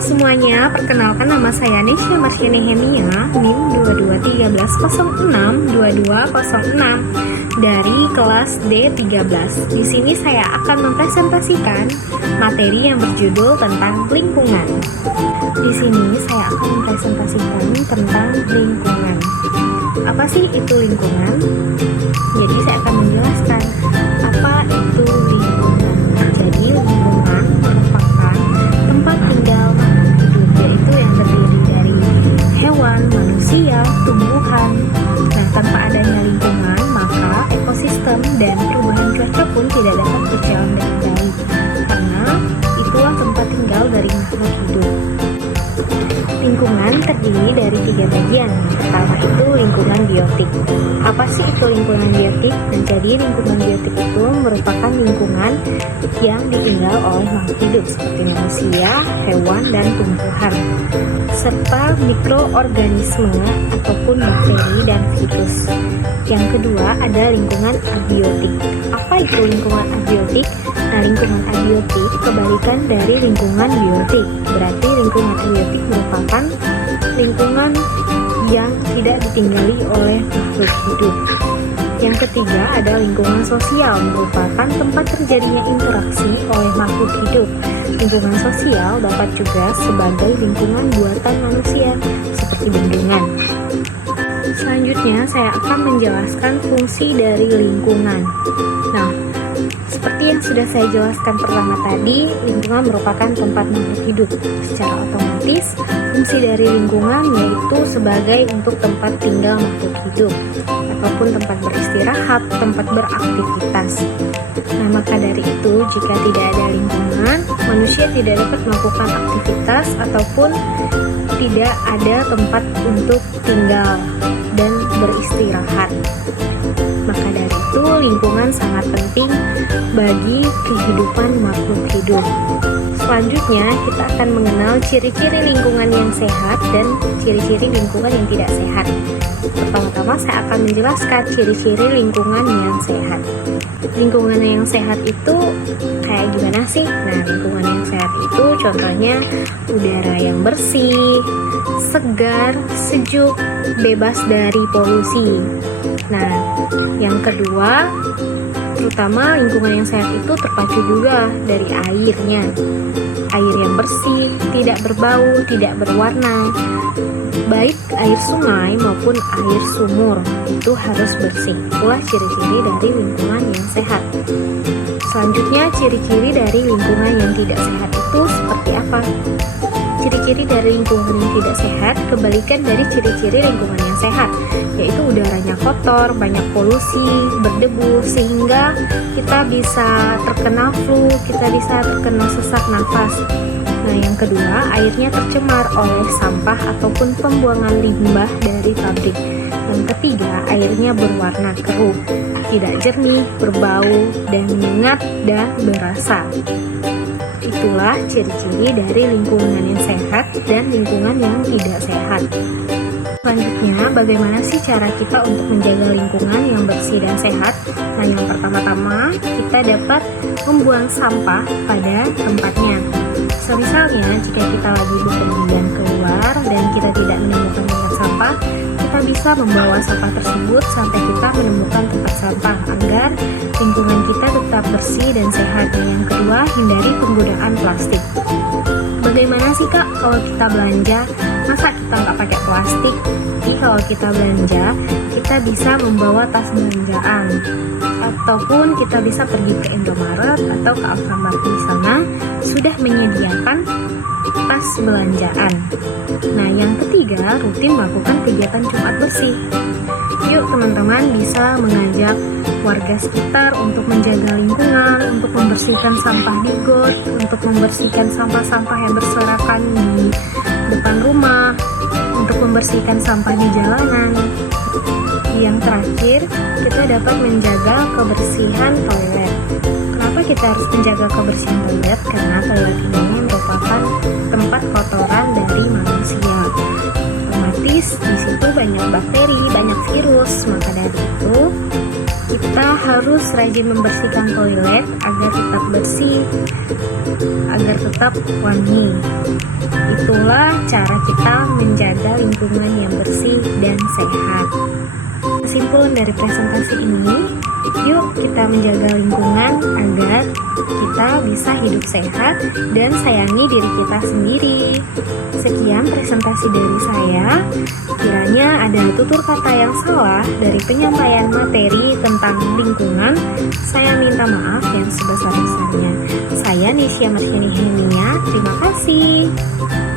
semuanya, perkenalkan nama saya Nesya Marsyani Hemia, NIM 2213062206 dari kelas D13. Di sini saya akan mempresentasikan materi yang berjudul tentang lingkungan. Di sini saya akan mempresentasikan tentang lingkungan. Apa sih itu lingkungan? Jadi saya akan menjelaskan apa itu lingkungan. Jadi lingkungan merupakan tempat tinggal makhluk hidup, yaitu yang terdiri dari hewan, manusia, tumbuhan. Nah, tanpa adanya lingkungan, maka ekosistem dan perubahan cuaca pun tidak dapat berjalan dengan baik, karena itulah tempat tinggal dari makhluk hidup. Lingkungan terdiri dari 3 bagian. Yang pertama itu lingkungan biotik. Apa sih itu lingkungan biotik? Nah, jadi lingkungan biotik itu merupakan lingkungan yang ditinggal oleh makhluk hidup seperti manusia, hewan, dan tumbuhan, serta mikroorganisme ataupun bakteri dan virus. Yang kedua ada lingkungan abiotik. Apa itu lingkungan abiotik? Nah, lingkungan abiotik kebalikan dari lingkungan biotik. Berarti lingkungan abiotik merupakan lingkungan yang tidak ditinggali oleh makhluk hidup. Yang ketiga ada lingkungan sosial, merupakan tempat terjadinya interaksi oleh makhluk hidup. Lingkungan sosial dapat juga sebagai lingkungan buatan manusia, seperti bendungan. Selanjutnya saya akan menjelaskan fungsi dari lingkungan. Nah, seperti yang sudah saya jelaskan pertama tadi, lingkungan merupakan tempat makhluk hidup. Secara otomatis, fungsi dari lingkungan yaitu sebagai untuk tempat tinggal makhluk hidup, ataupun tempat beristirahat, tempat beraktivitas. Nah, maka dari itu, jika tidak ada lingkungan, manusia tidak dapat melakukan aktivitas ataupun tidak ada tempat untuk tinggal dan beristirahat. Maka dari itu, lingkungan sangat penting bagi kehidupan makhluk hidup. Selanjutnya, kita akan mengenal ciri-ciri lingkungan yang sehat dan ciri-ciri lingkungan yang tidak sehat. Pertama-tama saya akan menjelaskan ciri-ciri lingkungan yang sehat. Lingkungan yang sehat itu kayak gimana sih? Nah, lingkungan yang sehat itu contohnya udara yang bersih, segar, sejuk, bebas dari polusi. Nah, yang kedua, terutama lingkungan yang sehat itu terpacu juga dari airnya. Air yang bersih, tidak berbau, tidak berwarna. Baik air sungai maupun air sumur itu harus bersih. Itulah ciri-ciri dari lingkungan yang sehat. Selanjutnya, ciri-ciri dari lingkungan yang tidak sehat itu seperti apa? Ciri-ciri dari lingkungan yang tidak sehat kebalikan dari ciri-ciri lingkungan yang sehat, yaitu udaranya kotor, banyak polusi, berdebu, sehingga kita bisa terkena flu, kita bisa terkena sesak nafas. Nah, yang kedua, airnya tercemar oleh sampah ataupun pembuangan limbah dari pabrik. Yang ketiga, airnya berwarna keruh, tidak jernih, berbau, dan menyengat dan berasa. Itulah ciri-ciri dari lingkungan yang sehat dan lingkungan yang tidak sehat. Selanjutnya, bagaimana sih cara kita untuk menjaga lingkungan yang bersih dan sehat? Nah, yang pertama-tama kita dapat membuang sampah pada tempatnya. Misalnya, jika kita lagi bepergian keluar dan kita tidak menemukan tempat sampah, kita bisa membawa sampah tersebut sampai kita menemukan tempat sampah agar lingkungan kita tetap bersih dan sehat. Dan yang kedua, hindari penggunaan plastik. Bagaimana sih Kak kalau kita belanja? Masa kita nggak pakai plastik? Jadi kalau kita belanja, kita bisa membawa tas belanjaan, ataupun kita bisa pergi ke Indomaret atau ke Alfamart. Di sana sudah menyediakan tas belanjaan. Nah, yang ketiga, rutin melakukan kegiatan Jumat bersih. Yuk teman-teman bisa mengajak warga sekitar untuk menjaga lingkungan, untuk membersihkan sampah di got, untuk membersihkan sampah-sampah yang berserakan di depan rumah, untuk membersihkan sampah di jalanan. Yang terakhir, kita dapat menjaga kebersihan toilet. Kenapa kita harus menjaga kebersihan toilet? Karena toilet ini merupakan tempat kotoran dari manusia. Otomatis di situ banyak bakteri, banyak virus. Maka dari itu, kita harus rajin membersihkan toilet agar tetap bersih, agar tetap wangi. itulah cara kita menjaga lingkungan yang bersih dan sehat. Kesimpulan dari presentasi ini, yuk kita menjaga lingkungan agar kita bisa hidup sehat dan sayangi diri kita sendiri. Sekian presentasi dari saya. Kiranya ada tutur kata yang salah dari penyampaian materi tentang lingkungan, saya minta maaf yang sebesar-besarnya. Saya Nisya Marsyani Henia, terima kasih.